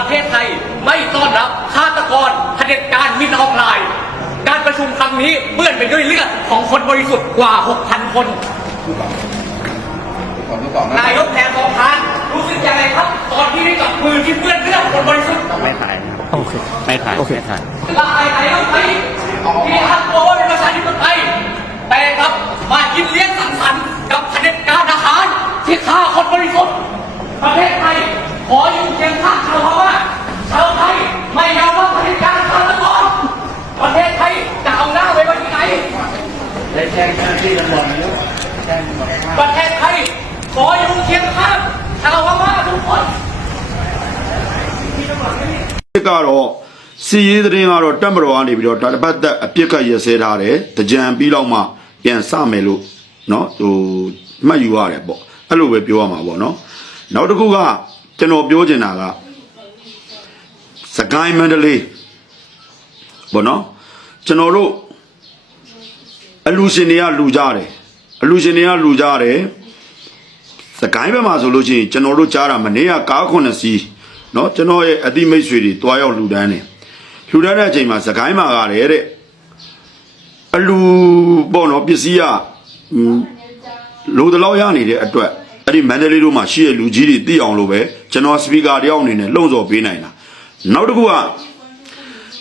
ประเทศไทยไม่ต้อนรับฆาตกรเผด็จการมินออฟไลน์การประชุมครั้งนี้เปื้อนไปด้วยเลือดของคนบริสุทธิ์กว่า 6,000 คนก่อนดูก่อนนะนายกแทนสองพานรู้สึกยังไงครับ ตอนที่ได้จับมือที่เปื้อนเลือดคนบริสุทธิ์ไม่ถ่ายโอเคไม่ถ่ายโอเคถ่ายละอายไหนต้องไปที่อ้างตัวว่าเป็นประชาธิปไตยแต่กลับ စစ်ကတော့စီရေးသတင်းကတော့တက်မတော်ကနေပြီးတော့ဒါတစ်ပတ်သက်အပြစ်ကရစဲထားတယ်တကြံပြီးတော့မှပြန်စမယ်လို့เนาะဟိုမှတ်ယူရတယ်ပေါ့အဲ့လိုပဲပြောရမှာပေါ့เนาะနောက်တစ်ခုကကျွန်တော်ပြောချင်တာကစကိုင်းမန္တလေးပေါ့เนาะကျွန်တော်တို့အလူရှင်တွေကလူကြတယ်အလူရှင်တွေကလူကြတယ် စကိုင်းဘက်မှာဆိုလို့ရှိရင်ကျွန်တော်တို့ကြားတာမနေ့ကကားခုနှစ်စီး เนาะကျွန်တော်ရဲ့အတိမိတ်ဆွေတွေတွားရောက်လှူဒန်းတယ်လှူဒန်းတဲ့အချိန်မှာစကိုင်းမှာကလည်းတဲ့အလူပေါ့နော်ပစ္စည်းကဟွန်းလိုတလောက်ရနေတဲ့အတွက်အဲ့ဒီမန္တလေးတို့မှာရှိတဲ့လူကြီးတွေသိအောင်လို့ပဲကျွန်တော်စပီကာတယောက်အနေနဲ့လှုံ့ဆော်ပေးနိုင်တာနောက်တစ်ခုက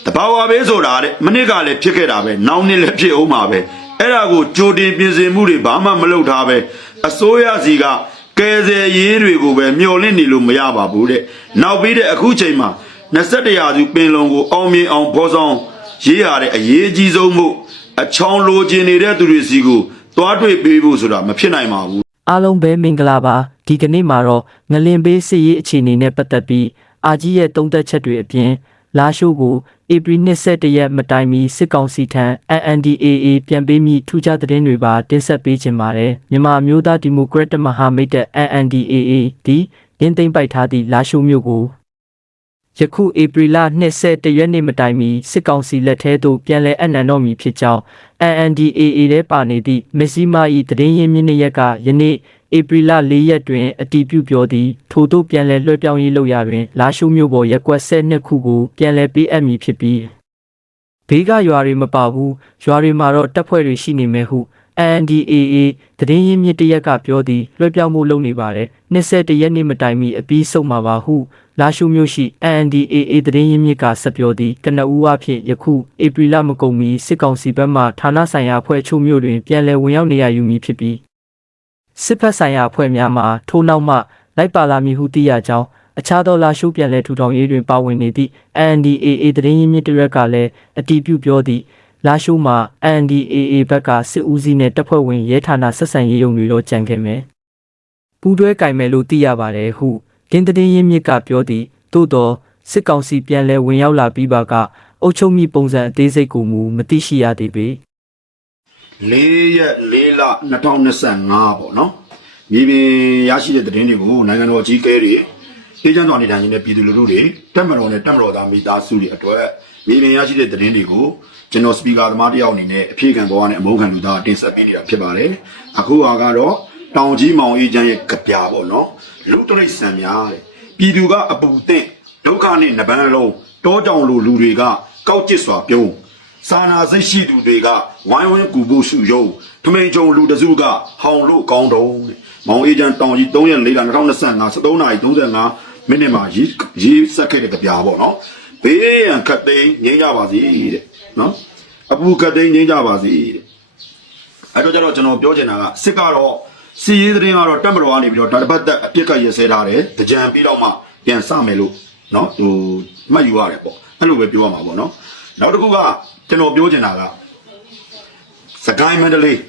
တဘာဝပဲဆိုတာတဲ့မနစ်ကလည်းဖြစ်ခဲ့တာပဲနောက်နှစ်လည်းဖြစ်အောင်မှာပဲအဲ့ဒါကိုကြိုတင်ပြင်ဆင်မှုတွေဘာမှမလုပ်ထားပဲအစိုးရစီက ကယ်ဆယ်ရေးတွေကိုပဲမျှော်လင့်နေလို့မရပါဘူးတဲ့နောက်ပြီးတဲ့အခုချိန်မှာ21ရာစုပင်လုံကိုအောင်မြင်အောင်ဖော်ဆောင်ရေးရတဲ့အရေးအကြီးဆုံးမှုအချောင်းလိုချင်နေတဲ့သူတွေစီကိုတွားတွေ့ပေးဖို့ဆိုတာမဖြစ်နိုင်ပါဘူးအားလုံးပဲမင်္ဂလာပါဒီကနေ့မှာတော့ငလင်ဘေးစစ်ရေးအခြေအနေနဲ့ပတ်သက်ပြီးအာကြီးရဲ့တုံးသက်ချက်တွေအပြင်လာရှိုးကို ဧပြီ21ရက်မတိုင်မီစစ်ကောင်စီထံ NNDAA ပြန်ပေးမိထူးခြားသတင်းတွေပါတင်ဆက်ပေးခြင်းပါတယ်မြန်မာအမျိုးသားဒီမိုကရက်တစ်မဟာမိတ်တပ် NNDAA ဒီရင်းသိမ်းပိုက်ထားသည့်လာရှိုးမြို့ကိုယခုဧပြီလ21ရက်နေ့မတိုင်မီစစ်ကောင်စီလက်ထဲသို့ပြန်လည်အနှံတော်မူဖြစ်ကြောင်း NNDAA ထဲပါနေသည့်မက်ဆီမာ၏တရင်ရင်းမြစ်နှစ်ရက် ကယနေ့ ဧပြီလ4ရက်တွင်အတည်ပြုပြောသည်ထို့သို့ပြန်လည်လွှဲပြောင်းရေးလုပ်ရာတွင်လာရှိုးမြို့ပေါ်ရက်ကွက်12ခုကိုပြန်လည်ပေးအပ်မည်ဖြစ်ပြီးဘေးကရွာတွေမပါဘူးရွာတွေမှာတော့တပ်ဖွဲ့တွေရှိနေမယ်ဟု NDAA သတင်းရင်းမြစ်တရက်ကပြောသည်လွှဲပြောင်းမှုလုပ်နေပါတယ်21ရက်နေ့မတိုင်မီအပြီးဆုံးမှာပါဟုလာရှုမျိုးရှိ NDAA သတင်းရင်းမြစ်ကဆက်ပြောသည်ကနဦးအဖြစ်ယခုဧပြီလမကုန်မီစစ်ကောင်စီဘက်မှဌာနဆိုင်ရာအဖွဲ့ချုပ်မျိုးတွင်ပြန်လည်ဝင်ရောက်နေရယူမည်ဖြစ်ပြီး စစ်ဖက်ဆိုင်ရာအဖွဲ့များမှထိုးနောက်မှလိုက်ပါလာမည်ဟုသိရကြောင်းအခြားသောလာရှုပြန်လည်ထူထောင်ရေးတွင်ပါဝင်နေသည့် NDAA သတင်းရင်းမြစ်တရက်ကလည်းအတည်ပြုပြောသည်လာရှိုးမှာ NDAA ဘက်ကစစ်ဦးစီးနဲ့တပ်ဖွဲ့ဝင်ရဲဌာနဆက်ဆံရေးရုံတွေတော့ကြံခဲ့မယ်။ပူးတွဲကင်မယ်လို့သိရပါတယ်ဟုကင်းတည်ရင်းမြစ်ကပြောသည်သို့တော့စစ်ကောင်စီပြန်လဲဝင်ရောက်လာပြီးပါကအုပ်ချုပ်မိပုံစံအသေးစိတ်ကိုမူမသိရှိရသေးပေ၄ရက်၄ လ2025ပေါ့နော်မြေပြင်ရရှိတဲ့သတင်းတွေကိုနိုင်ငံတော်အကြီးအကဲတွေအေဂျင့်တော်နေတိုင်းနဲ့ပြည်သူလူထုတွေတက်မတော်နဲ့တက်မတော်သားမိသားစုတွေအတွက်မြေပြင်ရရှိတဲ့သတင်းတွေကိုကျွန်တော်စပီကာသမားတယောက်အနေနဲ့အဖြေခံပေါ်ကနေအမုန်းခံလူသားတင်ဆက်ပေးနေတာဖြစ်ပါတယ်အခုဟာကတော့တောင်ကြီးမောင်အေးချမ်းရဲ့ကြပြပေါ့နော်လူတရိတ်ဆန်များတဲ့ပြည်သူကအပူသင့်ဒုက္ခနဲ့နဘန်းလုံးတောကြောင်လိုလူတွေကကောက်ကျစ်စွာပြုံးစာနာစိတ်ရှိသူတွေကဝိုင်းဝန်းကူဖို့ရှုယုံ ထမိန်ကြုံလူတစုကဟောင်လို့ကောင်းတော့တဲ့မောင်အေးချမ်းတောင်ကြီး3ရက်4လ2025 13နာရီ35မိနစ်မှာရေးရေးဆက်ခဲ့တဲ့ကြပြာပေါ့နော်ဘေးရန်ခတ်သိမ်းငြိမ်းကြပါစေတဲ့နော်အပူခတ်သိမ်းငြိမ်းကြပါစေတဲ့အဲ့တော့ကျတော့ကျွန်တော်ပြောချင်တာကစစ်ကတော့စီရေးသတင်းကတော့တက်မတော်ကနေပြီးတော့ဒါတစ်ပတ်သက်အပြစ်ကရစဲထားတယ်တကြံပြီးတော့မှပြန်စမယ်လို့နော်ဟိုမှတ်ယူရတယ်ပေါ့အဲ့လိုပဲပြောရမှာပေါ့နော်နောက်တစ်ခုကကျွန်တော်ပြောချင်တာကစကိုင်းမန္တလေး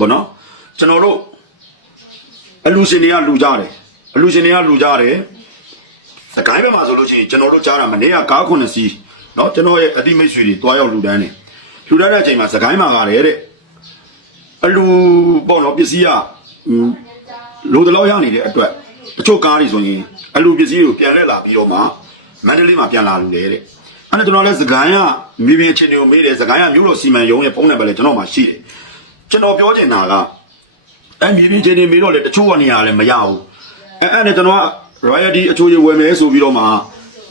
ဘောနော်ကျွန်တော်တို့အလူရှင်တွေကလူကြတယ်အလူရှင်တွေကလူကြတယ်စကိုင်းဘက်မှာဆိုလို့ရှိရင်ကျွန်တော်တို့ကြားတာမနေ့ကကားခုနှစ်စီးเนาะကျွန်တော်ရဲ့အတိမိတ်ဆွေတွေတွားရောက်လူတန်းတယ်လူတန်းတဲ့အချိန်မှာစကိုင်းမှာကလည်းတဲ့အလူပေါ့နော်ပစ္စည်းကဟွန်းလိုတလောက်ရနေတဲ့အတွက်တချို့ကားတွေဆိုရင်အလူပစ္စည်းကိုပြန်လဲလာပြီးတော့မှမန္တလေးမှာပြန်လာလူတယ်တဲ့အဲ့ဒါကျွန်တော်လည်းစကိုင်းကမြေပြင်အခြေအနေကိုမေးတယ်စကိုင်းကမြို့တော်စီမံရုံးရဲ့ဖုန်းနံပါတ်လည်းကျွန်တော်မှရှိတယ် ကျွန်တော်ပြောချင်တာကအဲ့မြေပြင်အခြေအနေမေးတော့လေတချို့ကနေရာလည်းမရဘူးအဲ့အဲ့နဲ့ကျွန်တော်က royalty အချိုးရဝယ်မယ်ဆိုပြီးတော့မှ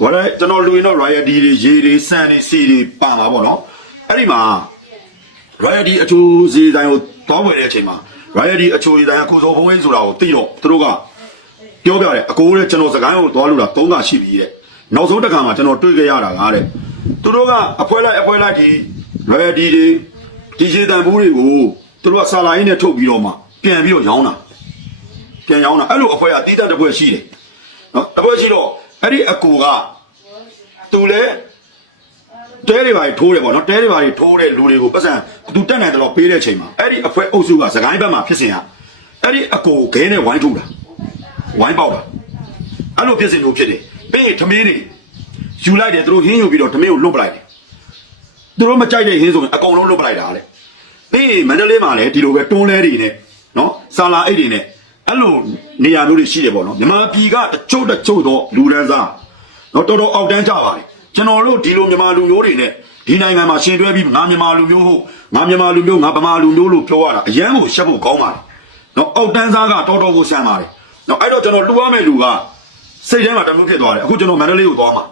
ဝယ်ကျွန်တော်လူရင်တော့ royalty တွေရေတွေစံတွေစီတွေပါမှာပေါ့နော်အဲ့ဒီမှာ royalty အချိုးစီတိုင်းကိုတောဝယ်တဲ့အချိန်မှာ royalty အချိုးစီတိုင်းကကိုစောဖုံးဝင်းဆိုတာကိုသိတော့သူတို့ကပြောပြတယ်အကိုတဲ့ကျွန်တော်စကိုင်းကိုသွားလို့လားသုံးကရှိပြီတဲ့နောက်ဆုံးတစ်ခါမှာကျွန်တော်တွေ့ကြရတာကတဲ့သူတို့ကအဖွဲလိုက်အဖွဲလိုက်ဒီ royalty တွေဒီစီတန်ဘူးတွေကို သူတို့ကဆာလာရင်းနဲ့ထုတ်ပြီးတော့မှပြန်ပြီးတော့ရောင်းတာပြန်ရောင်းတာအဲ့လိုအဖွဲကတီးတတ်တစ်ဖွဲရှိတယ်နော်တစ်ဖွဲရှိတော့အဲ့ဒီအကိုကသူလည်းတဲတွေပါထိုးတယ်ပေါ့နော်တဲတွေပါထိုးတဲ့လူတွေကိုပတ်စံသူတက်နိုင်တယ်လို့ပေးတဲ့အချိန်မှာအဲ့ဒီအဖွဲအုပ်စုကစကိုင်းဘက်မှာဖြစ်စဉ်ကအဲ့ဒီအကိုခဲနဲ့ဝိုင်းထိုးတာဝိုင်းပေါက်တာအဲ့လိုဖြစ်စဉ်လို့ဖြစ်တယ်ပြီးရင်ထမင်းတွေယူလိုက်တယ်သူတို့ဟင်းယူပြီးတော့ထမင်းကိုလွတ်ပလိုက်တယ်သူတို့မကြိုက်တဲ့ဟင်းဆိုရင်အကုန်လုံးလွတ်ပလိုက်တာလေ ပြီးရင်မန္တလေးမှာလည်းဒီလိုပဲတွန်းလဲတွေနဲ့နော်ဆာလာအိတ်တွေနဲ့အဲ့လိုနေရာမျိုးတွေရှိတယ်ပေါ့နော်မြန်မာပြည်ကတချို့တချို့တော့လူဒန်းစားတော့တော်တော်အောက်တန်းကြပါလေကျွန်တော်တို့ဒီလိုမြန်မာလူမျိုးတွေနဲ့ဒီနိုင်ငံမှာရှင်တွဲပြီးငါမြန်မာလူမျိုးဟုတ်ငါမြန်မာလူမျိုးငါဗမာလူမျိုးလို့ပြောရတာအရန်ကိုရှက်ဖို့ကောင်းပါလေနော်အောက်တန်းစားကတော်တော်ကိုဆန်ပါလေနော်အဲ့တော့ကျွန်တော်လူရမယ့်လူကစိတ်ထဲမှာတမျိုးဖြစ်သွားတယ်အခုကျွန်တော်မန္တလေးကိုသွားမှာ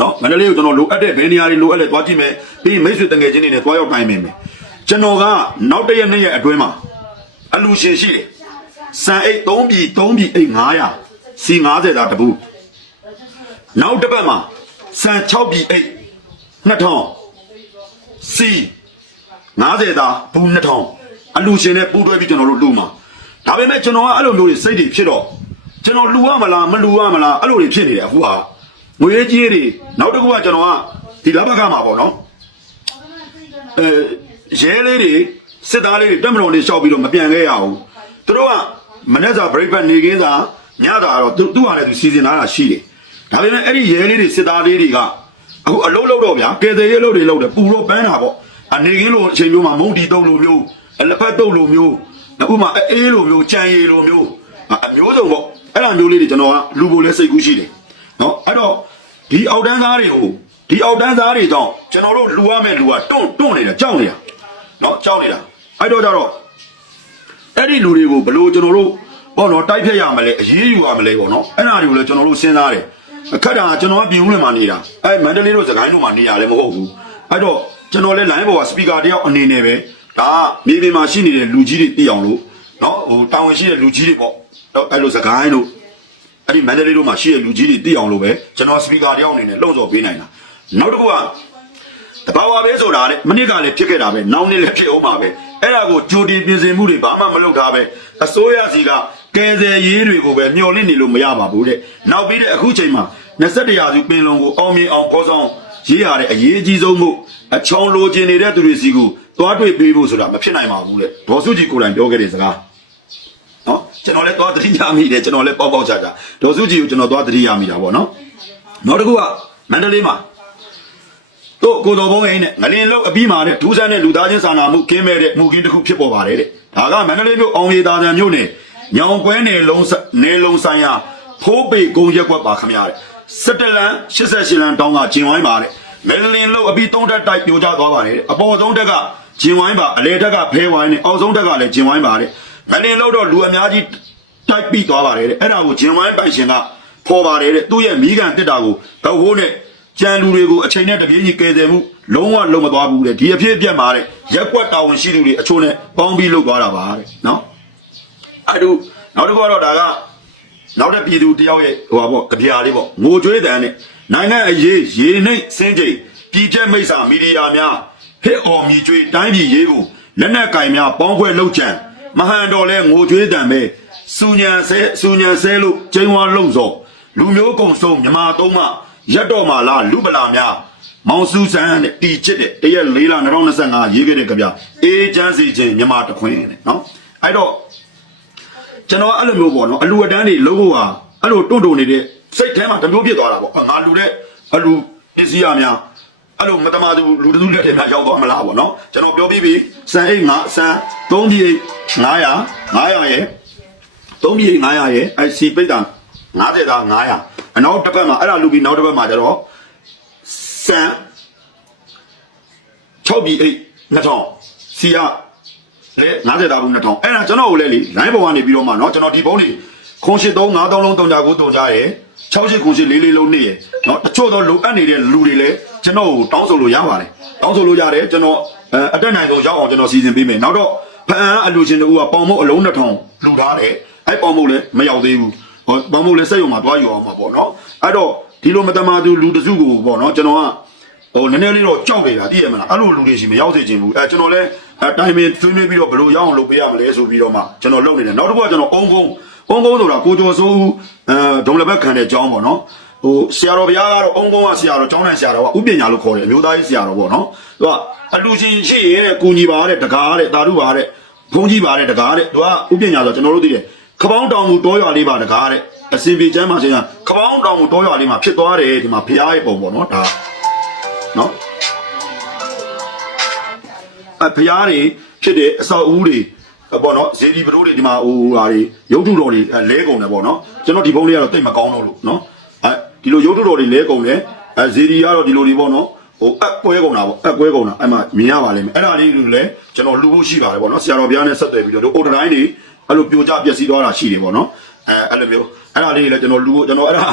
နော်မန္တလေးကိုကျွန်တော်လိုအပ်တဲ့ဘယ်နေရာတွေလိုအပ်လဲသွားကြည့်မယ်ပြီးရင်မိတ်ဆွေတငယ်ချင်းတွေနဲ့သွားရောက်တိုင်းမယ်မယ် ကျွန်တော်ကနောက်တစ်ရက်နှစ်ရက်အတွင်းမှာအလူရှင်ရှိတယ်စံအိတ်3ပြီ3ပြီအိတ်900စီ90တာတပူနောက်တစ်ပတ်မှာစံ6ပြီအိတ်2000စီ90သာဘူး2000အလူရှင်နဲ့ပူးတွဲပြီးကျွန်တော်တို့လူမှာဒါပေမဲ့ကျွန်တော်ကအဲ့လိုမျိုးတွေစိတ်တွေဖြစ်တော့ကျွန်တော်လူရမလားမလူရမလားအဲ့လိုတွေဖြစ်နေတယ်အခုကငွေကြီးတွေနောက်တစ်ခုကကျွန်တော်ကဒီလဘကမှာပေါ့နော်အဲ ရဲလေးတွေစစ်သားလေးတွေတက်မတော်လေးရှောက်ပြီးတော့မပြန်ခဲ့ရဘူးသူတို့ကမနေ့စာ break back နေခင်းစာညတာတော့သူသူ့ဟာလည်းသူစီစဉ်လာတာရှိတယ်ဒါပေမဲ့အဲ့ဒီရဲလေးတွေစစ်သားလေးတွေကအခုအလုံးလုံးတော့ဗျာကယ်တယ်ရဲလို့တွေလုံးတယ်ပူတော့ပန်းတာပေါ့အနေကင်းလိုအချိန်မျိုးမှာမုံတီတုံးလိုမျိုးအလက်ဖက်တုံးလိုမျိုးအခုမှအေးလိုမျိုးကြံရည်လိုမျိုးအမျိုးစုံပေါ့အဲ့လိုမျိုးလေးတွေကျွန်တော်ကလူဖို့လဲစိတ်ကူးရှိတယ်နော်အဲ့တော့ဒီအောက်တန်းသားတွေကိုဒီအောက်တန်းသားတွေကြောင့်ကျွန်တော်တို့လူရမယ့်လူကတွန့်တွန့်နေတာကြောက်နေတာ နော်ကြောက်နေတာအဲ့တော့ကြတော့အဲ့ဒီလူတွေကိုဘလို့ကျွန်တော်တို့ဘောနော်တိုက်ဖြတ်ရမလဲအရေးယူရမလဲပေါ့နော်အဲ့ဒါတွေကိုလည်းကျွန်တော်တို့စဉ်းစားတယ်အခက်တာကကျွန်တော်ကပြင်ဦးလွင်မှာနေတာအဲ့မန္တလေးတို့စကိုင်းတို့မှာနေရလဲမဟုတ်ဘူးအဲ့တော့ကျွန်တော်လည်း line ပေါ်က speaker တယောက်အနေနဲ့ပဲဒါကမြေပြင်မှာရှိနေတဲ့လူကြီးတွေသိအောင်လို့နော်ဟိုတာဝန်ရှိတဲ့လူကြီးတွေပေါ့တော့အဲ့လိုစကိုင်းတို့အဲ့ဒီမန္တလေးတို့မှာရှိတဲ့လူကြီးတွေသိအောင်လို့ပဲကျွန်တော် speaker တယောက်အနေနဲ့လှုံ့ဆော်ပေးနိုင်တာနောက်တစ်ခုက တဘာဝပဲဆိုတာလေမနစ်ကလည်းဖြစ်ခဲ့တာပဲနောက်နေ့လည်းဖြစ်အောင်ပါပဲအဲ့ဒါကိုကြိုတင်ပြင်ဆင်မှုတွေဘာမှမလုပ်တာပဲအစိုးရစီကကယ်ဆယ်ရေးတွေကိုပဲမျှော်လင့်နေလို့မရပါဘူးတဲ့နောက်ပြီးတဲ့အခုချိန်မှာ21ရာစုပင်လုံကိုအောင်မြင်အောင်ဖော်ဆောင်ရေးရတဲ့အရေးအကြီးဆုံးမှုအချောင်းလိုချင်နေတဲ့သူတွေစီကိုသွားတွေ့ပေးဖို့ဆိုတာမဖြစ်နိုင်ပါဘူးတဲ့ဒေါ်စုကြည်ကိုယ်တိုင်ပြောခဲ့တဲ့စကားနော်ကျွန်တော်လည်းသွားသတိရမိတယ်ကျွန်တော်လည်းပေါက်ပေါက်ချာချာဒေါ်စုကြည်ကိုကျွန်တော်သွားသတိရမိတာပေါ့နော်နောက်တစ်ခုကမန္တလေးမှာ တို့ကိုတော်ဘုံအိမ်နဲ့ငလင်လုံးအပြီးမှာနဲ့ဒူးဆန်းတဲ့လူသားချင်းစာနာမှုကင်းမဲ့တဲ့မှုကင်းတစ်ခုဖြစ်ပေါ်ပါတယ်တဲ့ဒါကမန္တလေးမြို့အောင်ရည်သားတံမြို့နယ်ညောင်ကွဲနယ်လုံးဆက်နယ်လုံးဆိုင်ရာဖိုးပေကုန်းရက်ကွက်ပါခမရတဲ့စက်တလန်88လန်တောင်းကဂျင်ဝိုင်းပါတဲ့မန္တလေးလုံးအပြီးသုံးတက်တိုက်ပြိုကျသွားပါတယ်တဲ့အပေါ်ဆုံးတက်ကဂျင်ဝိုင်းပါအလေတက်ကဖဲဝိုင်းနဲ့အောက်ဆုံးတက်ကလည်းဂျင်ဝိုင်းပါတဲ့မန္တလေးလုံးတော့လူအများကြီးတိုက်ပြီးသွားပါတယ်တဲ့အဲ့ဒါကိုဂျင်ဝိုင်းပိုင်ရှင်ကဖော်ပါတယ်တဲ့သူ့ရဲ့မိကန်တစ်တာကိုတော့ဟိုးနဲ့ ကြံလူတွေကိုအချိန်နဲ့တပြေးညီကယ်ဆယ်မှုလုံးဝလုံးမသွားဘူးတဲ့ဒီအဖြစ်အပျက်မှာတဲ့ရက်ကွက်တာဝန်ရှိသူတွေအချို့နဲ့ပေါင်းပြီးလုပ်သွားတာပါတဲ့နော်အဲ့ဒုနောက်တစ်ခုကတော့ဒါကနောက်တဲ့ပြည်သူတယောက်ရဲ့ဟိုပါပေါ့ကြပြာလေးပေါ့ငိုကြွေးတန်နဲ့နိုင်ငံအရေးရေနှိမ့်စင်းချိန်ပြည်ချက်မိတ်ဆာမီဒီယာများဟစ်အော်မြည်ကြွေးတိုင်းပြည်ရေးကိုလက်နက်ကင်များပေါင်းခွဲလှုပ်ကြံမဟန်တော်လဲငိုကြွေးတန်ပဲစူညံဆဲစူညံဆဲလို့ကျင်းဝါလုံစော်လူမျိုးကုံဆုံးမြမာသုံးမ ရက်တော်မှာလားလူပလာများမောင်စုဆန်းတဲ့တီချစ်တဲ့တရက်၄လ2025ရေးခဲ့တဲ့ကြပြအေးချမ်းစီခြင်းမြန်မာတခွင်းတဲ့နော်အဲ့တော့ကျွန်တော်အဲ့လိုမျိုးပေါ့နော်အလူအတန်းတွေလုံးဝအဲ့လိုတွန့်တုံနေတဲ့စိတ်ထဲမှာတမျိုးဖြစ်သွားတာပေါ့ငါလူတဲ့အလူအစ္စည်းရများအဲ့လိုမတမာသူလူတူလက်ထဲမှာရောက်သွားမလားပေါ့နော်ကျွန်တော်ပြောပြီးပြီစံအိတ်ငါစံ3ပြည်900 900ရဲ့3ပြည်900ရဲ့အဲ့စီပိတ်တာ90တာ900 အနောက်တစ်ပတ်မှာအဲ့ဒါလူပြီးနောက်တစ်ပတ်မှာကျတော့စံ6ပြည်အိတ်2000စီရလေ90တာဘူး2000အဲ့ဒါကျွန်တော်ကိုလည်းလေ line ပေါ်ကနေပြီးတော့မှเนาะကျွန်တော်ဒီပုံးနေ ခွန်ရှိ3 5 3လုံး3ကြကို3ကြရယ်6ရှိခွန်ရှိ4 4လုံးနေရယ်เนาะတချို့တော့လိုအပ်နေတဲ့လူတွေလည်းကျွန်တော်ကိုတောင်းဆိုလို့ရပါတယ်တောင်းဆိုလို့ရတယ်ကျွန်တော်အဲအတက်နိုင်ဆုံးရောက်အောင်ကျွန်တော်စီစဉ်ပေးမယ်နောက်တော့ဖအံအလူရှင်တို့ကပေါင်မုတ်အလုံး2000လူထားတယ်အဲ့ပေါင်မုတ်လည်းမရောက်သေးဘူး ဟောဘာမို့လဲစက်ရုံမှာတွားယူအောင်မှာပေါ့နော်အဲ့တော့ဒီလိုမတမာသူလူတစုကိုပေါ့နော်ကျွန်တော်ကဟိုနည်းနည်းလေးတော့ကြောက်နေတာသိရမလားအဲ့လိုလူတွေရှင်မရောက်စေချင်ဘူးအဲကျွန်တော်လည်းအတိုင်းပင်တွင်းပြီးတော့ဘယ်လိုရအောင်လုပ်ပေးရမလဲဆိုပြီးတော့မှကျွန်တော်လုပ်နေတယ်နောက်တစ်ခုကကျွန်တော်အုံကုန်းအုံကုန်းဆိုတာကိုကျော်စိုးအဲဒုံလဘက်ခံတဲ့အကြောင်းပေါ့နော်ဟိုဆရာတော်ဘုရားကတော့အုံကုန်းကဆရာတော်ကျောင်းနိုင်ဆရာတော်ကဥပညာလို့ခေါ်တယ်အမျိုးသားကြီးဆရာတော်ပေါ့နော်သူကအလူရှင်ရှိရင်တဲ့ကုညီပါတဲ့တကားတဲ့တာဓုပါတဲ့ဘုန်းကြီးပါတဲ့တကားတဲ့သူကဥပညာဆိုကျွန်တော်တို့သိတယ် ခပောင်းတောင်ကိုတောရွာလေးပါတကားတဲ့အစင်ပြေချမ်းပါရှင်ကခပောင်းတောင်ကိုတောရွာလေးမှာဖြစ်သွားတယ်ဒီမှာဘုရားရဲ့ပုံပေါ့နော်ဒါနော်အဖျားတွေဖြစ်တဲ့အဆောက်အဦတွေအပေါ့နော်ဇေဒီဘရိုးတွေဒီမှာဟိုဟာတွေရုပ်ထုတော်တွေအဲလဲကုန်တယ်ပေါ့နော်ကျွန်တော်ဒီဘုံလေးကတော့တိတ်မကောင်းတော့လို့နော်အဲဒီလိုရုပ်ထုတော်တွေလဲကုန်တယ်အဲဇေဒီကတော့ဒီလိုတွေပေါ့နော်ဟိုအက်ကွဲကုန်တာပေါ့အက်ကွဲကုန်တာအဲ့မှာမြင်ရပါလိမ့်မယ်အဲ့ဒါလေးတွေလည်းကျွန်တော်လူဖို့ရှိပါတယ်ပေါ့နော်ဆရာတော်ဘုရားနဲ့ဆက်သွယ်ပြီးတော့အိုတတိုင်းတွေ အဲ့လိုပြိုကျပျက်စီးသွားတာရှိတယ်ပေါ့နော်အဲအဲ့လိုမျိုးအဲ့ဒါလေးတွေလည်းကျွန်တော်လူဖို့ကျွန်တော်အဲ့ဒါ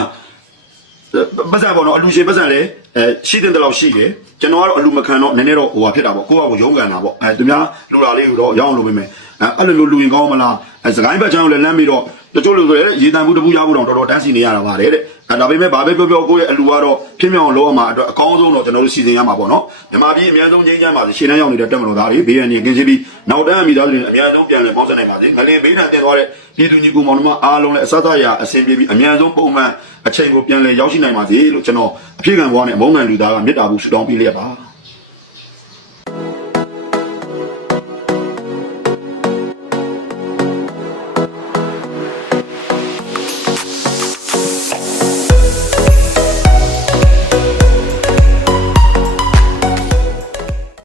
ပတ်စံပေါ့နော်အလူရှင်ပတ်စံလည်းအဲရှိတဲ့တလောက်ရှိတယ်ကျွန်တော်ကတော့အလူမခံတော့နည်းနည်းတော့ဟိုဟာဖြစ်တာပေါ့ကိုယ့်ဟာကိုရုံးကန်တာပေါ့အဲသူများလူလာလေးကိုတော့ရအောင်လုပ်ပေးမယ်အဲအဲ့လိုလိုလူရင်ကောင်းမလားအဲစကိုင်းဘက်ချမ်းကိုလည်းလမ်းပြီးတော့ တချို့လူဆိုရဲရေတံဘူးတပူရဖို့တော့တော်တော်တန်းစီနေရတာပါတယ်တဲ့အဲဒါပေမဲ့ဘာပဲပြောပြောကိုယ့်ရဲ့အလူကတော့ဖြစ်မြောက်အောင်လုပ်အောင်မှာအတွက်အကောင်းဆုံးတော့ကျွန်တော်တို့စီစဉ်ရမှာပေါ့နော်မြန်မာပြည်အများဆုံးချင်းချမ်းပါစေရှင်းတန်းရောက်နေတဲ့တက်မတော်သားတွေဘေးရန်နေကင်းစီပြီးနောက်တန်းအမိသားစုတွေအများဆုံးပြန်လည်ပေါင်းစပ်နိုင်ပါစေငလင်ဘေးရန်တင်သွားတဲ့ပြည်သူညီကူမောင်နှမအားလုံးလည်းအစသရအဆင်ပြေပြီးအများဆုံးပုံမှန်အချိန်ကိုပြန်လည်ရောက်ရှိနိုင်ပါစေလို့ကျွန်တော်အပြည့်ကံဘွားနဲ့အမုန်းခံလူသားကမေတ္တာဘူးဆုတောင်းပေးလျက်ပါ